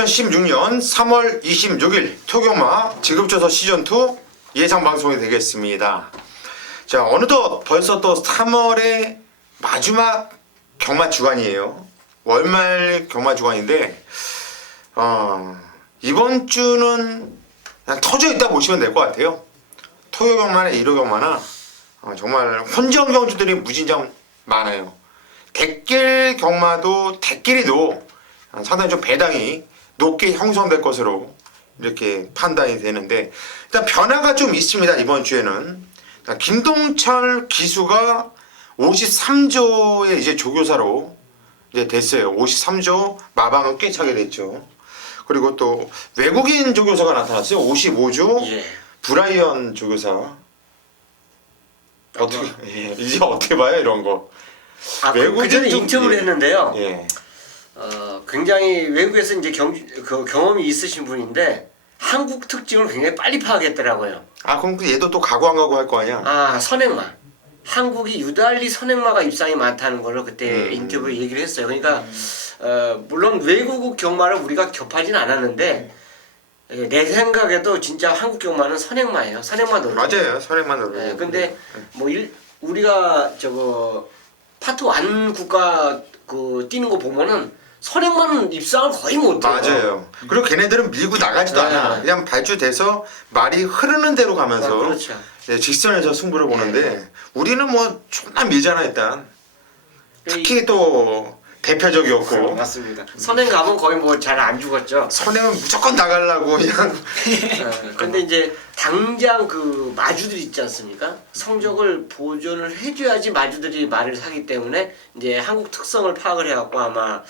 2016년 3월 26일 토경마 지급조서 시즌2 예상방송이 되겠습니다. 자, 어느덧 벌써 또 3월의 마지막 경마 주간이에요. 월말 경마 주간인데 이번 주는 그냥 터져 있다 보시면 될 것 같아요. 토요 경마나 일요 경마나 정말 혼전 경주들이 무진장 많아요. 대길 경마도 대길이도 상당히 좀 배당이 높게 형성될 것으로 이렇게 판단이 되는데, 일단 변화가 좀 있습니다. 이번 주에는 김동철 기수가 53조의 이제 조교사로 이제 됐어요. 53조 마방을 꿰차게 됐죠. 그리고 또 외국인 조교사가 나타났어요. 55조 예. 브라이언 조교사. 어떻게 이제 어떻게 봐요 이런 거? 그 전에 좀- 인터뷰를 예. 했는데요. 예. 굉장히 외국에서 이제 경험이 있으신 분인데 한국 특징을 굉장히 빨리 파악했더라고요. 그럼 얘도 또 가고 안 가고 할 거 아니야? 선행마. 한국이 유달리 선행마가 입상이 많다는 걸로 그때 인터뷰에 얘기를 했어요. 그러니까 물론 외국 경마를 우리가 겹하진 않았는데 내 생각에도 진짜 한국 경마는 선행마예요. 선행마 노릇. 맞아요. 설행만 노릇. 근데 뭐 우리가 파트 1 국가 뛰는 거 보면은 선행만 입상을 거의 못해요. 맞아요. 그리고 걔네들은 밀고 나가지도 네. 않아. 그냥 발주돼서 말이 흐르는 대로 가면서 그렇죠. 직선에서 승부를 보는데 우리는 뭐 존나 밀잖아 일단. 특히 또 대표적이었고 맞습니다. 선행 가면 거의 뭐 잘 안 죽었죠. 선행은 무조건 나가려고 그냥. 근데 이제 당장 그 마주들 있지 않습니까? 성적을 보존을 해줘야지 마주들이 말을 사기 때문에 이제 한국 특성을 파악을 해갖고 아마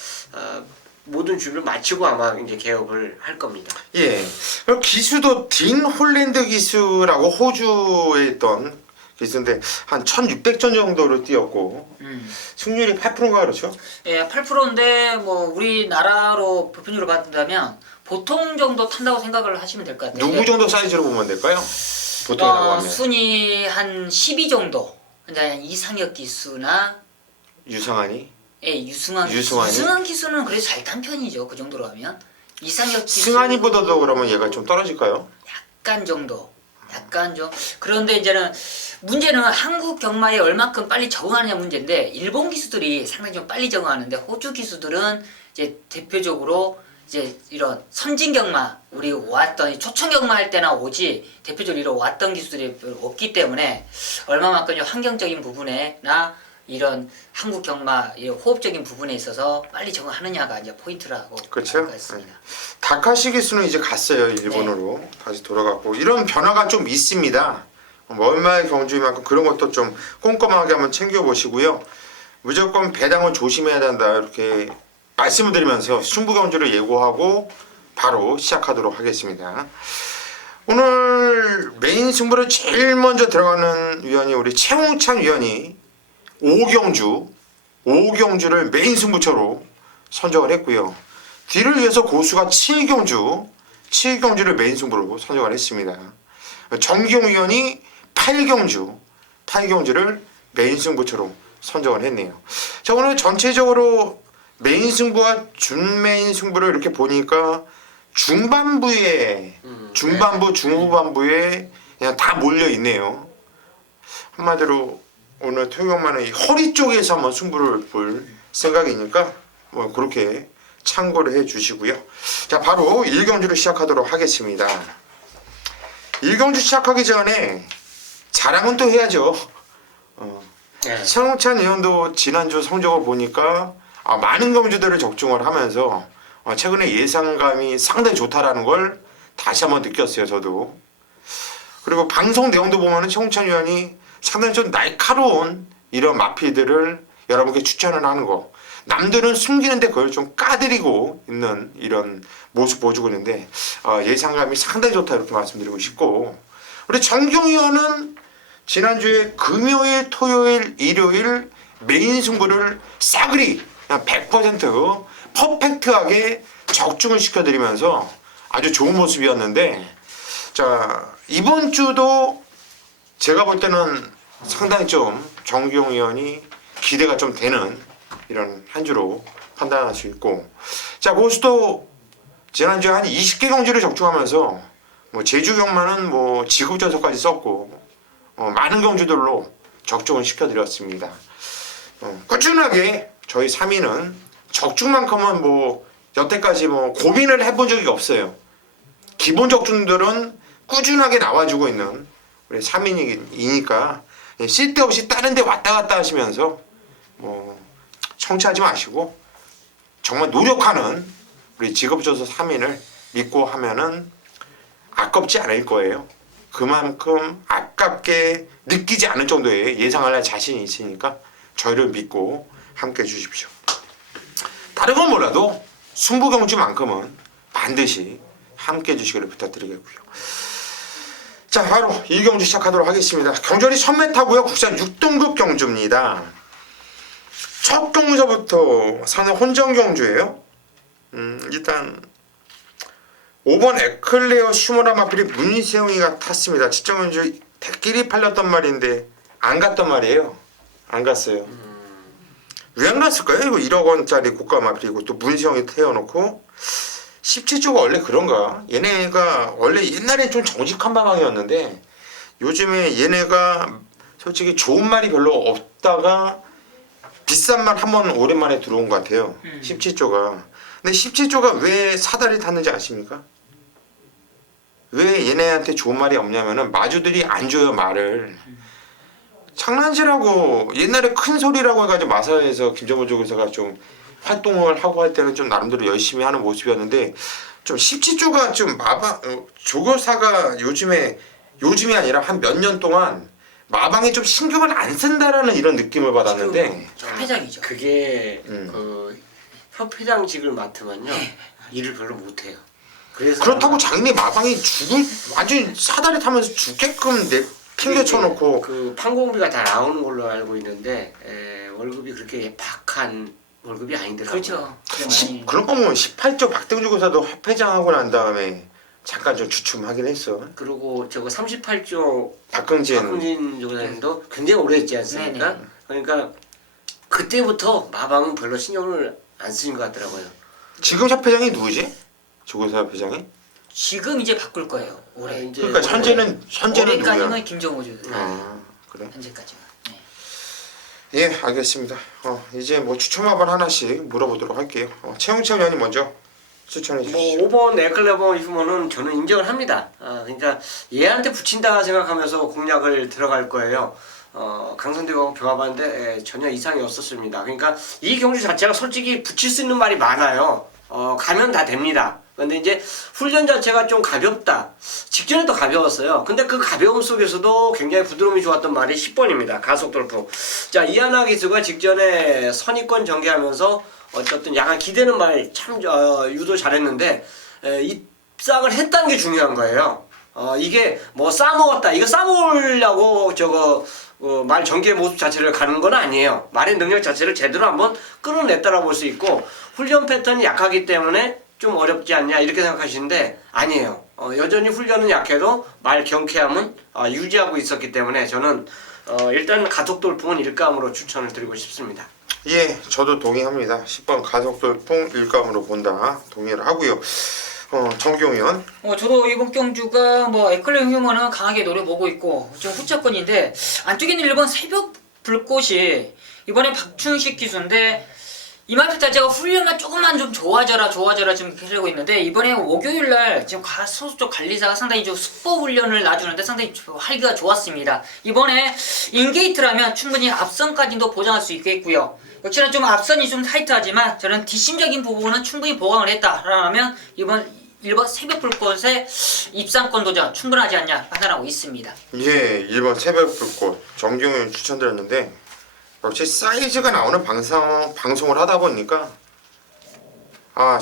모든 준비를 마치고 아마 이제 개업을 할 겁니다. 예. 그리고 기수도 딘 홀랜드 기수라고 호주에 있던 기수인데 한 1600전 정도로 뛰었고 승률이 8%인가 그렇죠? 예, 8%인데 뭐 우리나라로 보편적으로 받는다면 보통 정도 탄다고 생각을 하시면 될 것 같아요. 누구 정도 사이즈로 보면 될까요? 보통이라고 하면 순위 한 12 정도. 근데 이상혁 기수나 유상한이? 유승환 기수는 그래도 잘 탄 편이죠. 그 정도로 하면. 이상혁 기수 승한이보다도 그러면 얘가 좀 떨어질까요? 약간 정도. 약간 좀. 그런데 이제는 문제는 한국 경마에 얼마큼 빨리 적응하느냐 문제인데, 일본 기수들이 상당히 좀 빨리 적응하는데 호주 기수들은 이제 대표적으로 이제 이런 선진 경마, 우리 왔던 초청 경마 할 때나 오지 대표적으로 이런 왔던 기수들이 별로 없기 때문에 얼마만큼 환경적인 부분에나 이런 한국 경마 이런 호흡적인 부분에 있어서 빨리 적응하느냐가 이제 포인트라고 그렇죠. 할 것 같습니다. 다카시 기수는 이제 갔어요. 일본으로. 다시 돌아갔고 이런 변화가 좀 있습니다. 월말 경주만큼 그런 것도 좀 꼼꼼하게 한번 챙겨보시고요. 무조건 배당을 조심해야 된다 이렇게 말씀을 드리면서 승부 경주를 예고하고 바로 시작하도록 하겠습니다. 오늘 메인 승부를 제일 먼저 들어가는 위원이 우리 최웅찬 위원이 5경주를 메인 승부처로 선정을 했고요. 뒤를 이어서 고수가 7경주를 메인 승부로 선정을 했습니다. 정기용 위원이 8경주를 메인 승부처로 선정을 했네요. 자, 오늘 전체적으로 메인 승부와 준메인 승부를 이렇게 보니까 중반부, 중후반부에 그냥 다 몰려 있네요. 한마디로 오늘 토요경마는 허리 쪽에서 한번 승부를 볼 생각이니까 뭐 그렇게 참고를 해 주시고요. 자, 바로 1경주를 시작하도록 하겠습니다. 1경주 시작하기 전에 자랑은 또 해야죠. 최웅찬 의원도 지난주 성적을 보니까 많은 경주들을 적중을 하면서 최근에 예상감이 상당히 좋다라는 걸 다시 한번 느꼈어요. 저도. 그리고 방송 내용도 보면은 최웅찬 의원이 상당히 좀 날카로운 이런 마필들을 여러분께 추천을 하는 거. 남들은 숨기는데 그걸 좀 까드리고 있는 이런 모습 보여주고 있는데 예상감이 상당히 좋다 이렇게 말씀드리고 싶고, 우리 정경 의원은 지난주에 금요일, 토요일, 일요일 메인 승부를 싸그리 그냥 100% 퍼펙트하게 적중을 시켜드리면서 아주 좋은 모습이었는데, 자, 이번 주도 제가 볼 때는 상당히 좀 정경 의원이 기대가 좀 되는 이런 한 주로 판단할 수 있고, 자, 고수도 지난주에 한 20개 경주를 적중하면서 뭐 제주 경마는 뭐 지급 전서까지 썼고 많은 경주들로 적중을 시켜드렸습니다. 꾸준하게 저희 3위는 적중만큼은 뭐 여태까지 뭐 고민을 해본 적이 없어요. 기본 적중들은 꾸준하게 나와주고 있는 우리 3인이니까 쓸데없이 다른 데 왔다 갔다 하시면서 뭐 청취하지 마시고 정말 노력하는 우리 직업조사 3인을 믿고 하면은 아깝지 않을 거예요. 그만큼 아깝게 느끼지 않을 정도의 예상할 자신이 있으니까 저희를 믿고 함께 해주십시오. 다른 건 몰라도 승부경주만큼은 반드시 함께 해주시기를 부탁드리겠고요. 자, 바로 1경주 시작하도록 하겠습니다. 경주는 1000m고요. 국산 6등급 경주입니다. 첫 경주부터 상대 혼전 경주예요. 일단 5번 에클레어 슈머라 마필이 문세웅이가 탔습니다. 측정경주 대끼리 팔렸던 말인데 안 갔던 말이에요. 안 갔어요. 왜 안 갔을까요? 이거 1억 원짜리 고가 마필이고 또 문세웅이 태워놓고 17조가 원래 그런가? 얘네가 원래 옛날에 좀 정직한 마방이었는데 요즘에 얘네가 솔직히 좋은 말이 별로 없다가 비싼 말 한 번 오랜만에 들어온 것 같아요. 17조가. 근데 17조가 왜 사다리 탔는지 아십니까? 왜 얘네한테 좋은 말이 없냐면은 마주들이 안 줘요 말을. 장난질하고 옛날에 큰 소리라고 해가지고 마사에서 김정은 조교사가 좀 활동을 하고 할 때는 좀 나름대로 열심히 하는 모습이었는데 좀 17조가 좀 조교사가 요즘이 아니라 한 몇 년 동안 마방에 좀 신경을 안 쓴다라는 이런 느낌을 받았는데 협회장이죠. 그게 그 협회장직을 맡으면요 일을 별로 못해요. 그래서 그렇다고 자기네 마방이 완전 사다리 타면서 죽게끔 팽겨쳐놓고 그 판공비가 다 나오는 걸로 알고 있는데 월급이 그렇게 박한 월급이 아니더라고요. 그렇죠. 그런 거 보면 18조 박등주 교사도 회장하고 난 다음에 잠깐 좀 주춤하긴 했어. 그리고 저거 38조 박흥진 조사님도 굉장히 오래 했지 않습니까? 네네. 그러니까 그때부터 마방은 별로 신경을 안 쓰신 것 같더라고요. 지금 협회장이 누구지? 조교사 협회장이? 지금 이제 바꿀 거예요. 올해. 이제 그러니까 현재는 누구야? 올해까지는 김정호 주. 그래? 현재까지는. 네. 예, 알겠습니다. 이제 뭐 추천마발 하나씩 물어보도록 할게요. 최영철 의원님 먼저 추천해 주시죠. 뭐 5번 에클레버 휴머는 저는 인정을 합니다. 그러니까 얘한테 붙인다 생각하면서 공략을 들어갈 거예요. 강선대하고 경합하는데 전혀 이상이 없었습니다. 그러니까 이 경주 자체가 솔직히 붙일 수 있는 말이 많아요. 가면 다 됩니다. 근데 이제 훈련 자체가 좀 가볍다. 직전에도 가벼웠어요. 근데 그 가벼움 속에서도 굉장히 부드러움이 좋았던 말이 10번입니다. 가속돌풍. 자, 이하나 기수가 직전에 선입권 전개하면서 어쨌든 약간 기대는 말 참 유도 잘했는데 입상을 했다는 게 중요한 거예요. 이게 뭐 싸먹었다. 이거 싸먹으려고 말 전개 모습 자체를 가는 건 아니에요. 말의 능력 자체를 제대로 한번 끌어냈다라고 볼 수 있고 훈련 패턴이 약하기 때문에 좀 어렵지 않냐 이렇게 생각하시는데 아니에요. 여전히 훈련은 약해도 말 경쾌함은 유지하고 있었기 때문에 저는 일단 가속돌풍은 일감으로 추천을 드리고 싶습니다. 예, 저도 동의합니다. 10번 가속돌풍 일감으로 본다. 동의를 하고요. 정경 의원. 저도 이번 경주가 뭐 에클레어 휴머는 강하게 노려보고 있고 좀 후차권인데 안쪽에 있는 1번 새벽 불꽃이 이번에 박춘식 기수인데 이말표 자체가 훈련만 조금만 좀 좋아져라 지금 하려고 있는데 이번에 목요일날 지금 소속 쪽 관리사가 상당히 좀 숙보 훈련을 놔주는데 상당히 활기가 좋았습니다. 이번에 인게이트라면 충분히 앞선까지도 보장할 수 있겠고요. 역시나 좀 앞선이 좀 타이트하지만 저는 뒷심적인 부분은 충분히 보강을 했다라면 이번 1번 새벽 불꽃의 입상권 도전 충분하지 않냐 판단하고 있습니다. 예, 1번 새벽 불꽃 정경 의원 추천드렸는데 역시 사이즈가 나오는 방송을 하다 보니까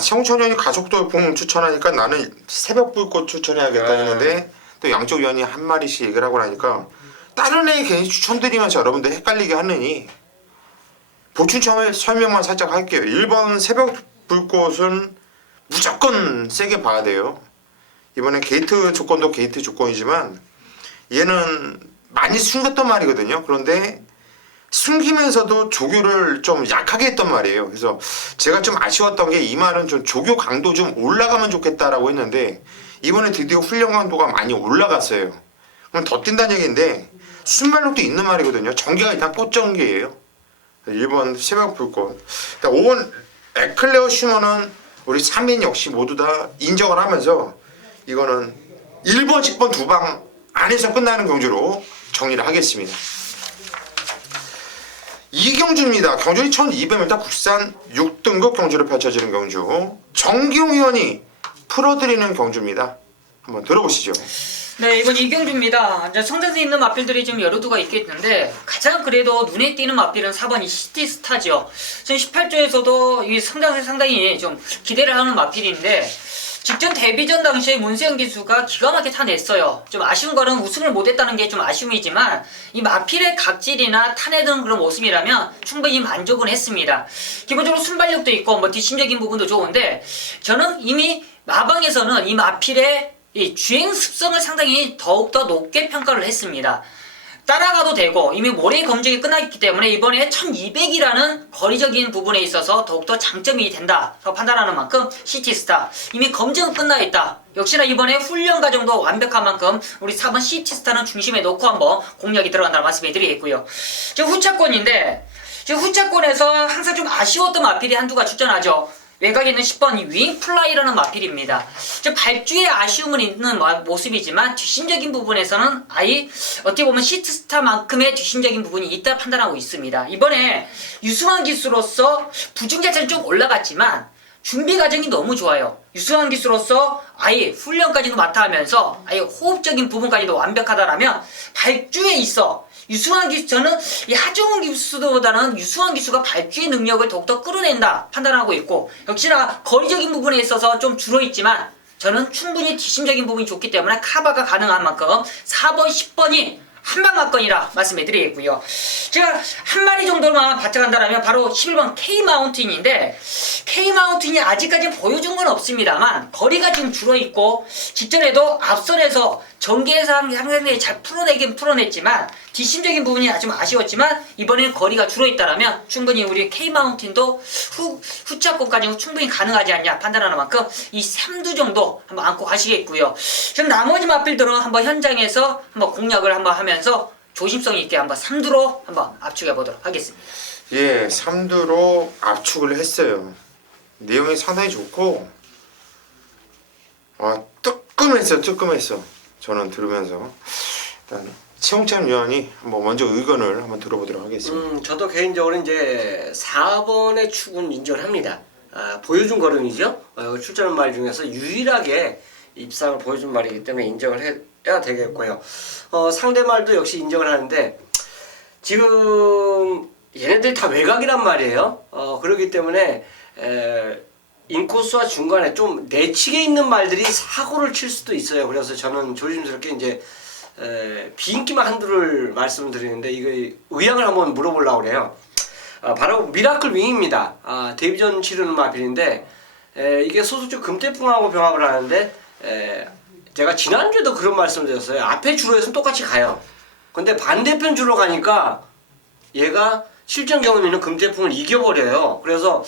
청천연이 가속돌풍 추천하니까 나는 새벽불꽃 추천해야겠다 했는데 또 양쪽 위원이 한 마리씩 얘기를 하고 나니까 다른 애 괜히 추천드리면서 여러분들 헷갈리게 하느니 보충 설명만 살짝 할게요. 1번 새벽불꽃은 무조건 세게 봐야 돼요. 이번에 게이트 조건도 게이트 조건이지만 얘는 많이 숨겼던 말이거든요. 그런데 숨기면서도 조교를 좀 약하게 했단 말이에요. 그래서 제가 좀 아쉬웠던 게 이 말은 좀 조교 강도 좀 올라가면 좋겠다라고 했는데 이번에 드디어 훈련 강도가 많이 올라갔어요. 그럼 더 뛴다는 얘기인데 순발력도 있는 말이거든요. 전개가 일단 꽃전개예요. 1번 새벽 불꽃. 5번 에클레어 슈머는 우리 3인 역시 모두 다 인정을 하면서 이거는 1번, 10번 두 방 안에서 끝나는 경주로 정리를 하겠습니다. 이경주입니다. 경주는 1200m 국산 6등급 경주로 펼쳐지는 경주. 정기용 의원이 풀어드리는 경주입니다. 한번 들어보시죠. 네, 이번 이경주입니다. 이제 성장세 있는 마필들이 좀 여러 두가 있겠는데 가장 그래도 눈에 띄는 마필은 4번 이 시티스타죠. 지금 18조에서도 이 성장세 상당히 좀 기대를 하는 마필인데 직전 데뷔전 당시에 문세영 기수가 기가 막히게 타냈어요. 좀 아쉬운 거는 우승을 못했다는 게 좀 아쉬움이지만 이 마필의 각질이나 타내는 그런 모습이라면 충분히 만족은 했습니다. 기본적으로 순발력도 있고 뭐 뒷심적인 부분도 좋은데 저는 이미 마방에서는 이 마필의 이 주행 습성을 상당히 더욱더 높게 평가를 했습니다. 따라가도 되고 이미 모레 검증이 끝났기 때문에 이번에 1200이라는 거리적인 부분에 있어서 더욱더 장점이 된다 판단하는 만큼 시티스타 이미 검증은 끝나 있다. 역시나 이번에 훈련 과정도 완벽한 만큼 우리 4번 시티스타는 중심에 놓고 한번 공략이 들어간다는 말씀을 드리겠고요. 지금 후차권인데 지금 후차권에서 항상 좀 아쉬웠던 마필이 한두가 출전하죠. 외곽에 있는 10번 이 윙플라이라는 마필입니다. 발주에 아쉬움은 있는 모습이지만 뒷심적인 부분에서는 아예 어떻게 보면 시트스타만큼의 뒷심적인 부분이 있다 판단하고 있습니다. 이번에 유승환 기수로서 부중 자체는 좀 올라갔지만 준비 과정이 너무 좋아요. 유승환 기수로서 아예 훈련까지도 맡아 하면서 아예 호흡적인 부분까지도 완벽하다라면 발주에 있어 유승환 기수 저는 이 하정훈 기수보다는 유승환 기수가 발주의 능력을 더욱더 끌어낸다 판단하고 있고 역시나 거리적인 부분에 있어서 좀 줄어있지만 저는 충분히 뒷심적인 부분이 좋기 때문에 카바가 가능한 만큼 4번, 10번이 한방막건이라 말씀해드리겠고요. 제가 한 마리 정도만 바짝한다면 바로 11번 K마운틴인데 K마운틴이 아직까지 보여준 건 없습니다만 거리가 지금 줄어있고 직전에도 앞선에서 전개상 상당히 잘 풀어내긴 풀어냈지만 뒷심적인 부분이 좀 아쉬웠지만 이번에는 거리가 줄어있다라면 충분히 우리 K마운틴도 후차권까지는 충분히 가능하지 않냐 판단하는 만큼 이 3두 정도 한번 안고 가시겠고요. 지금 나머지 마필들은 한번 현장에서 한번 공략을 한번 하면서 조심성 있게 한번 3두로 한번 압축해 보도록 하겠습니다. 예, 3두로 압축을 했어요. 내용이 상당히 좋고 뜨끔했어. 저는 들으면서 일단 최홍찬 위원이 한번 먼저 의견을 한번 들어보도록 하겠습니다. 저도 개인적으로 이제 4번의 축은 인정을 합니다. 보여준 걸음이죠. 출전한 말 중에서 유일하게 입상을 보여준 말이기 때문에 인정을 해야 되겠고요. 상대 말도 역시 인정을 하는데 지금 얘네들 다 외곽이란 말이에요. 그렇기 때문에 인코스와 중간에 좀 내치게 있는 말들이 사고를 칠 수도 있어요. 그래서 저는 조심스럽게 이제 비인기만 한두를 말씀드리는데 이거 의향을 한번 물어보려고 그래요. 바로 미라클 윙입니다. 데뷔전 치르는 마필인데 이게 소속주 금태풍하고 병합을 하는데 제가 지난주에도 그런 말씀을 드렸어요. 앞에 주로에서는 똑같이 가요. 근데 반대편 주로 가니까 얘가 실전 경험 있는 금태풍을 이겨버려요. 그래서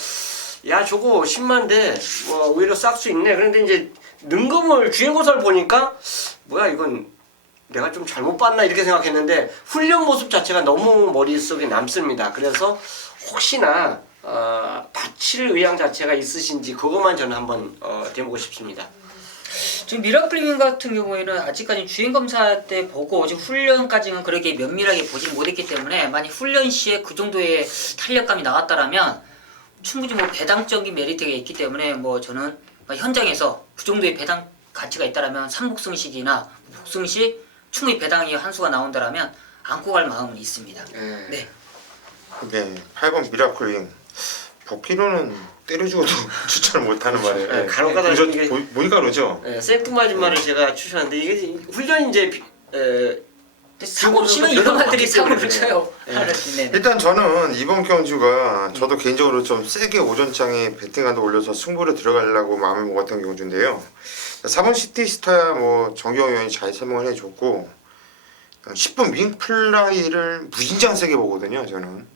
야 저거 10만대 뭐 오히려 싹 수 있네. 그런데 이제 능검을 주행고사를 보니까 뭐야 이건 내가 좀 잘못 봤나 이렇게 생각했는데 훈련 모습 자체가 너무 머릿속에 남습니다. 그래서 혹시나 받칠 의향 자체가 있으신지 그것만 저는 한번 대보고 싶습니다. 지금 미라클링 같은 경우에는 아직까지 주행검사 때 보고 지금 훈련까지는 그렇게 면밀하게 보지 못했기 때문에 만약 훈련 시에 그 정도의 탄력감이 나왔다라면 충분히 뭐 배당적인 메리트가 있기 때문에 뭐 저는 현장에서 그 정도의 배당 가치가 있다라면 3복승식이나 복승식 충분히 배당이 한 수가 나온다라면 안고 갈 마음은 있습니다. 네. 네, 8번 미라클링 복귀로는 때려주고도 추천을 못하는 말이에요. 네, 간혹가다 이게 보니까 그러죠. 생뚱맞은 제가 추천하는데 이게 훈련 이제 사고 치면 이런 말들이 사고를 쳐요. 일단 저는 이번 경주가 저도 개인적으로 좀 세게 오전장에 배팅한다 올려서 승부를 들어가려고 마음을 먹었던 경주인데요. 4번 시티스타야 뭐 정경 의원이 잘 설명을 해줬고 10분 윙플라이를 무진장 세게 보거든요. 저는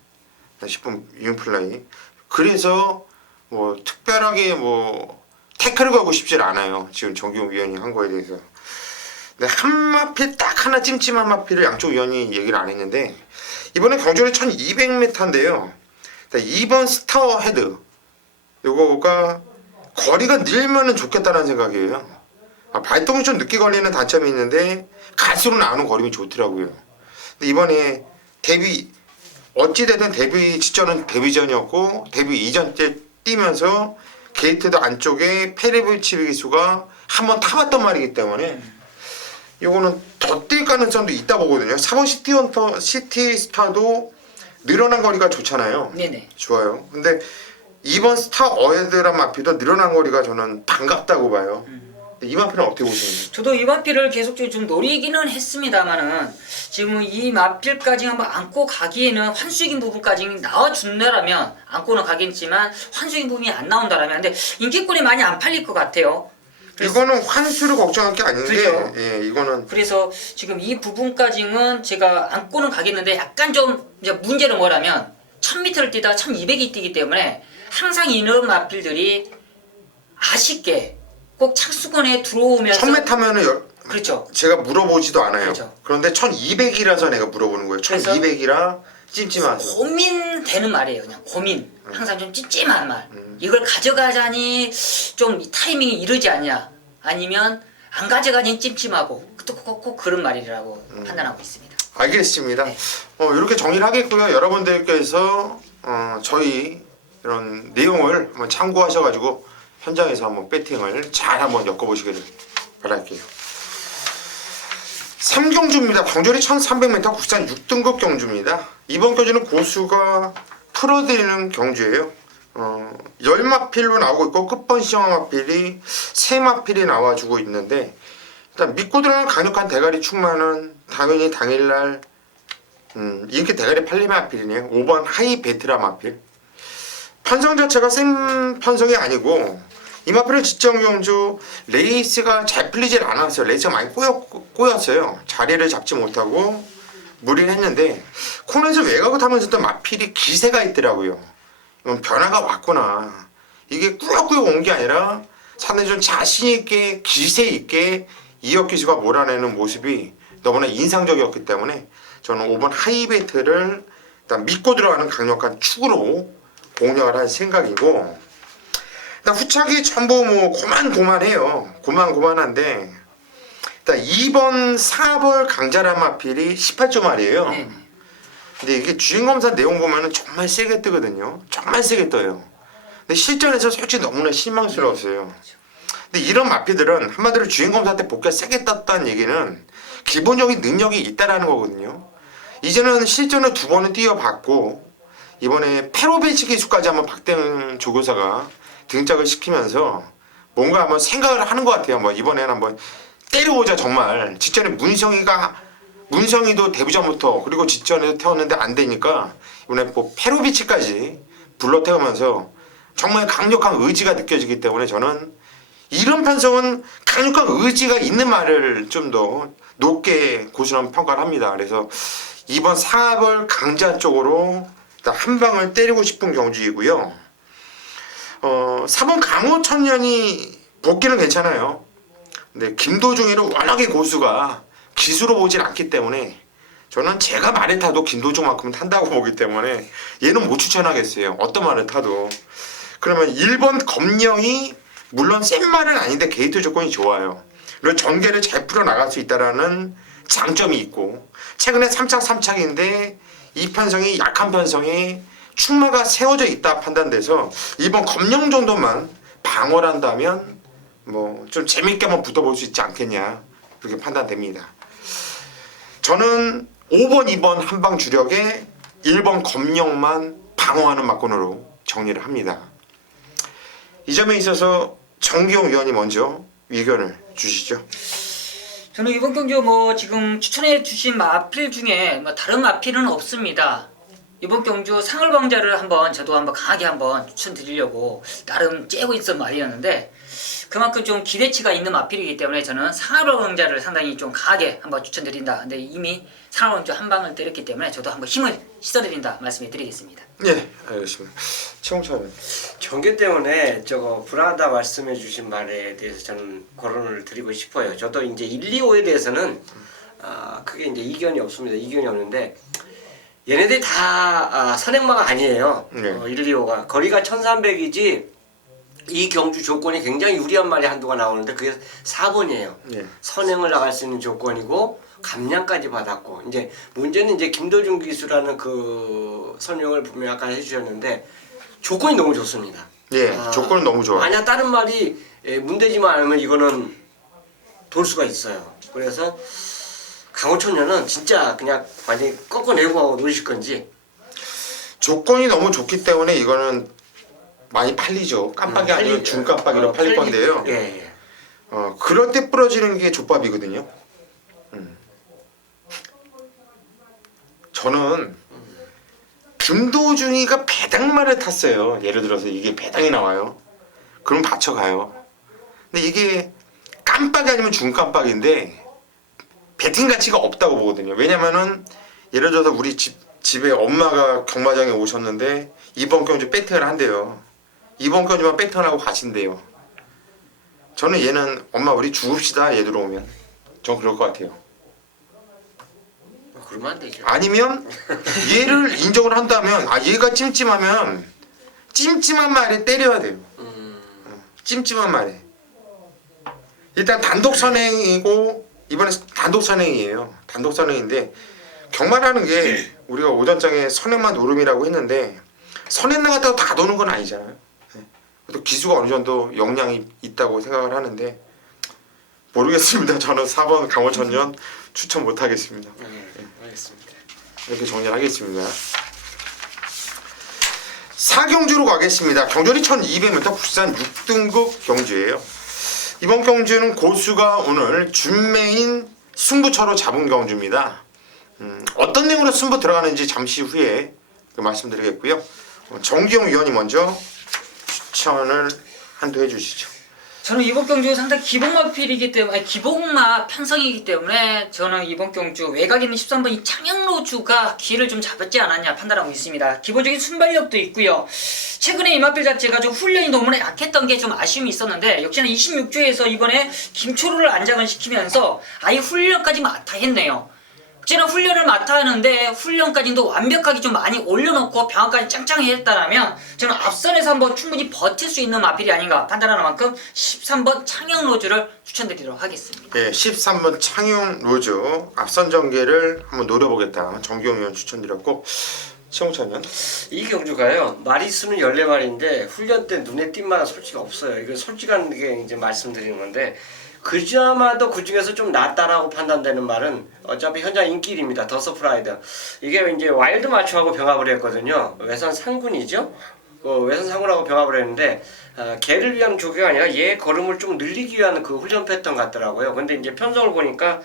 10분 윙플라이. 그래서 뭐 특별하게 뭐 태클을 걸고 싶질 않아요. 지금 정기용 위원이 한 거에 대해서. 근데 한 마필 딱 하나 찜찜한 마필을 양쪽 위원이 얘기를 안 했는데 이번에 경주는 1200m인데요. 2번 스타워 헤드 요거가 거리가 늘면은 좋겠다는 생각이에요. 발동이 좀 늦게 걸리는 단점이 있는데 갈수록 나오는 거리가 좋더라고요. 근데 이번에 데뷔 어찌되든 데뷔 직전은 데뷔전이었고 데뷔 이전 때 뛰면서 게이트도 안쪽에 페리브치 기수가 한번 타봤단 말이기 때문에 이거는 더 뛸 가능성도 있다 보거든요. 4번 시티스타도 늘어난 거리가 좋잖아요. 네네. 좋아요. 근데 2번 스타 어헤드란 마피도 늘어난 거리가 저는 반갑다고 봐요. 이 마피는 어떻게 보시는지? 저도 이 마필을 계속적으로 좀 노리기는 했습니다만은 지금 이 마필까지 한번 안고 가기에는 환수적인 부분까지 나와준다라면 안고는 가겠지만 환수적인 부분이 안 나온다라면 근데 인기권이 많이 안 팔릴 것 같아요. 이거는 환수를 걱정할 게 아닌데, 그죠? 예, 이거는 그래서 지금 이 부분까지는 제가 안고는 가겠는데 약간 좀 이제 문제는 뭐라면 1000m를 뛰다가 1200이 뛰기 때문에 항상 이런 마필들이 아쉽게 꼭 착수권에 들어오면서 1000m 타면은 그렇죠. 제가 물어보지도 않아요. 그렇죠. 그런데 1200이라서 내가 물어보는 거예요. 그래서 1200이라 찜찜하죠. 고민되는 말이에요. 그냥 고민. 항상 좀 찜찜한 말. 이걸 가져가자니 좀 타이밍이 이르지 않냐. 아니면 안 가져가니 찜찜하고 꼭 그런 말이라고 판단하고 있습니다. 알겠습니다. 네. 이렇게 정리를 하겠고요. 여러분들께서 저희 이런 내용을 한번 참고하셔가지고 현장에서 한번 배팅을 잘 한번 엮어보시기를 바랄게요. 3경주입니다. 광주리 1300m 국산 6등급 경주입니다. 이번 경주는 고수가 풀어드리는 경주예요. 10마필로 나오고 있고 끝번 시험 마필이 3마필이 나와주고 있는데 일단 믿고 들어가는 강력한 대가리 충만은 당연히 당일날 이렇게 대가리 팔리는 마필이네요. 5번 하이 베트라 마필. 편성 자체가 센 편성이 아니고 이 마필은 직전 경주 레이스가 잘 풀리질 않았어요. 레이스가 많이 꼬였어요. 자리를 잡지 못하고 무리를 했는데 코너에서 외곽을 타면서 또 마필이 기세가 있더라고요. 이건 변화가 왔구나. 이게 꾸역꾸역 온 게 아니라 상당히 좀 자신있게 기세있게 이혁 기수가 몰아내는 모습이 너무나 인상적이었기 때문에 저는 5번 하이베트를 일단 믿고 들어가는 강력한 축으로 공략을 할 생각이고 일단 후착이 전부 뭐 고만고만해요. 고만고만한데 일단 2번 4벌 강자란 마필이 18점 말이에요. 네. 근데 이게 주행검사 내용 보면은 정말 세게 뜨거든요. 정말 세게 떠요. 근데 실전에서 솔직히 너무나 실망스러웠어요. 근데 이런 마피들은 한마디로 주행검사 때 복귀가 세게 떴다는 얘기는 기본적인 능력이 있다라는 거거든요. 이제는 실전을 2번을 뛰어봤고 이번에 페로벤치 기수까지 한번 박대응 조교사가 등짝을 시키면서 뭔가 한번 생각을 하는 것 같아요. 뭐 이번에는 한번 때려보자 정말. 직전에 문성이도 데뷔전부터 그리고 직전에도 태웠는데 안 되니까 이번에 뭐 페로비치까지 불러 태우면서 정말 강력한 의지가 느껴지기 때문에 저는 이런 편성은 강력한 의지가 있는 말을 좀 더 높게 고수는 평가를 합니다. 그래서 이번 4벌 강자 쪽으로 일단 한 방을 때리고 싶은 경주이고요. 4번 강호 천년이 복귀는 괜찮아요. 근데 김도중이를 워낙에 고수가 기수로 보진 않기 때문에 저는 제가 말을 타도 김도중만큼은 탄다고 보기 때문에 얘는 못 추천하겠어요. 어떤 말을 타도. 그러면 1번 검령이 물론 센 말은 아닌데 게이트 조건이 좋아요. 그리고 전개를 잘 풀어나갈 수 있다는 장점이 있고 최근에 3착 3착인데 이 편성이 약한 편성이 충마가 세워져 있다 판단돼서 2번 검령 정도만 방어를 한다면 뭐 좀 재밌게 한번 붙어볼 수 있지 않겠냐 그렇게 판단됩니다. 저는 5번 2번 한방 주력에 1번 검령만 방어하는 막건으로 정리를 합니다. 이 점에 있어서 정기용 위원이 먼저 의견을 주시죠. 저는 이번 경주 뭐 지금 추천해 주신 마필 중에 뭐 다른 마필은 없습니다. 이번 경주 상을방자를 저도 한번 강하게 한번 추천드리려고 나름 째고 있었던 말이었는데 그만큼 좀 기대치가 있는 마필이기 때문에 저는 상을방자를 상당히 좀 강하게 한번 추천드린다. 근데 이미 상을방자 한 방을 때렸기 때문에 저도 한번 힘을 실어드린다 말씀드리겠습니다. 네, 알겠습니다. 최홍철은 전개 때문에 저거 불안하다 말씀해 주신 말에 대해서 저는 거론을 드리고 싶어요. 저도 이제 1, 2, 5에 대해서는 크게 이제 이견이 없습니다. 이견이 없는데 얘네들이 다 선행마가 아니에요. 네. 1, 2, 5가 거리가 1300이지 이 경주 조건이 굉장히 유리한 말이 한두가 나오는데 그게 4번이에요. 네. 선행을 나갈 수 있는 조건이고 감량까지 받았고 이제 문제는 이제 김도준 기수라는 그 설명을 분명히 아까 해주셨는데 조건이 너무 좋습니다. 예, 조건은 너무 좋아. 만약 다른 말이 문대지만 않으면 이거는 돌 수가 있어요. 그래서 강호천녀는 진짜 그냥 완전히 꺾어내고 놓으실 건지 조건이 너무 좋기 때문에 이거는 많이 팔리죠. 깜빡이 아니면 중깜빡이로 팔릴 건데요. 예. 그럴 때 부러지는 게 족밥이거든요. 저는 김도중이가 배당말을 탔어요. 예를 들어서 이게 배당이 나와요. 그럼 받쳐가요. 근데 이게 깜빡이 아니면 중깜빡인데 배팅 가치가 없다고 보거든요. 왜냐면은 예를 들어서 우리 집에 엄마가 경마장에 오셨는데 이번 경주 배팅을 한대요. 이번 경주만 배팅을 하고 가신대요. 저는 얘는 엄마 우리 죽읍시다 얘 들어오면. 전 그럴 것 같아요. 그러면 안 되죠. 아니면 얘를 인정을 한다면 얘가 찜찜하면 찜찜한 말에 때려야 돼요. 찜찜한 말에. 일단 단독 선행이고 이번에 단독 선행이에요. 단독 선행인데 경마라는 게 우리가 오전장에 선행만 노름이라고 했는데 선행 나갔다고 다 도는 건 아니잖아요. 또 기수가 어느 정도 역량이 있다고 생각을 하는데 모르겠습니다. 저는 4번 강호천년 추천 못하겠습니다. 알겠습니다. 이렇게 정리를 하겠습니다. 4경주로 가겠습니다. 경전이 1200m 부산 6등급 경주예요. 이번 경주는 고수가 오늘 준매인 승부처로 잡은 경주입니다. 어떤 내용으로 승부 들어가는지 잠시 후에 말씀드리겠고요. 정기용 위원이 먼저 추천을 한두 해주시죠. 저는 이번 경주 상당히 기복마필이기 때문에 기복마 편성이기 때문에 저는 이번 경주 외곽에 있는 13번 이 창양로주가 기회를 좀 잡았지 않았냐 판단하고 있습니다. 기본적인 순발력도 있고요. 최근에 이 마필 자체가 좀 훈련이 너무나 약했던 게 좀 아쉬움이 있었는데 역시나 26주에서 이번에 김초로를 안장을 시키면서 아예 훈련까지 맡아 했네요. 제가 훈련을 맡아 하는데 훈련까지도 완벽하게 좀 많이 올려놓고 병합까지 짱짱히 했다라면 저는 앞선에서 한번 충분히 버틸 수 있는 마필이 아닌가 판단하는 만큼 13번 창영로즈를 추천드리도록 하겠습니다. 네, 13번 창영로즈 앞선 전개를 한번 노려보겠다. 정기용 위원 추천드렸고 최홍찬은? 이 경주가요 마리수는 14마리인데 훈련 때 눈에 띈 말은 솔직히 없어요. 이건 솔직한 게 이제 말씀드리는 건데 그자마도 그 중에서 좀 낫다라고 판단되는 말은 어차피 현장 인기일입니다. 더 서프라이드. 이게 이제 와일드 마추하고 병합을 했거든요. 외선 상군이죠. 외선 상군하고 병합을 했는데 걔를 위한 조교가 아니라 얘 걸음을 좀 늘리기 위한 그 훈련 패턴 같더라고요. 근데 이제 편성을 보니까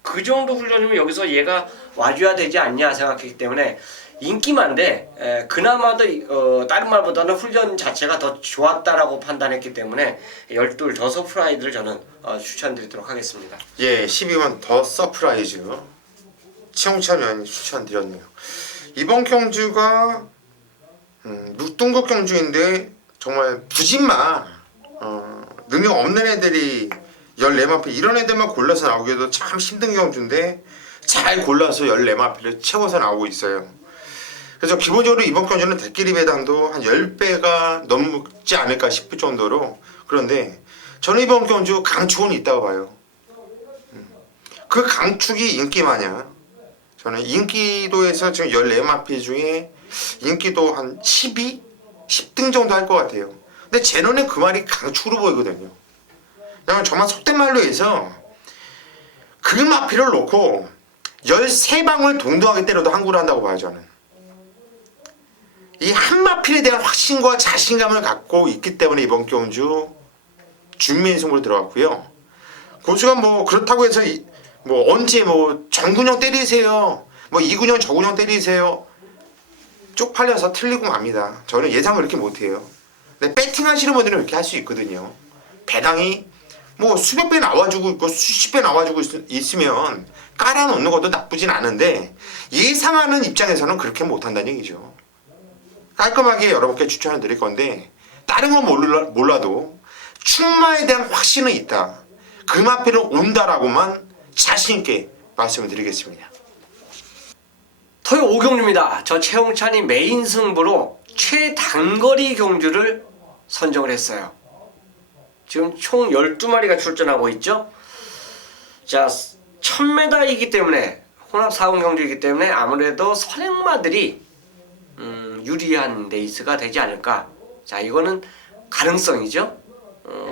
그 정도 훈련이면 여기서 얘가 와줘야 되지 않냐 생각했기 때문에 인기만데 그나마도 다른 말보다는 훈련 자체가 더 좋았다라고 판단했기 때문에 12 더 서프라이즈를 저는 추천드리도록 하겠습니다. 예, 12번 더 서프라이즈 최홍찬 위원이 추천드렸네요. 이번 경주가 6등급 경주인데 정말 부진마 능력 없는 애들이 14마필 이런 애들만 골라서 나오기도 참 힘든 경주인데 잘 골라서 14마필을 채워서 나오고 있어요. 그래서 기본적으로 이번 경주는 대끼리 배당도 한 10배가 넘지 않을까 싶을 정도로 그런데 저는 이번 경주 강축은 있다고 봐요. 그 강축이 인기마냐 저는 인기도에서 지금 14마필 중에 인기도 한 12? 10등 정도 할 것 같아요. 근데 제 눈에 그 말이 강축으로 보이거든요. 그냥 저만 속된 말로 해서 그 마필을 놓고 13방울 동등하게 때려도 항구를 한다고 봐요. 저는 이 한 마필에 대한 확신과 자신감을 갖고 있기 때문에 이번 경주 준매인 승부로 들어갔고요. 고수가 뭐 그렇다고 해서 뭐 언제 뭐 정근영 때리세요 뭐 이군형 저군형 때리세요. 쪽팔려서 틀리고 맙니다. 저는 예상을 그렇게 못해요. 근데 배팅 하시는 분들은 이렇게 할 수 있거든요. 배당이 뭐 수백 배 나와주고 있고 수십 배 나와주고 있으면 깔아놓는 것도 나쁘진 않은데 예상하는 입장에서는 그렇게 못한다는 얘기죠. 깔끔하게 여러분께 추천을 드릴 건데 다른 건 몰라도 충마에 대한 확신은 있다. 그 마필은 온다라고만 자신있게 말씀을 드리겠습니다. 토요 5경주입니다. 저 최홍찬이 메인 승부로 최단거리 경주를 선정을 했어요. 지금 총 12마리가 출전하고 있죠. 자, 1000m이기 때문에 혼합 4군 경주이기 때문에 아무래도 선행마들이 유리한 레이스가 되지 않을까. 자, 이거는 가능성이죠.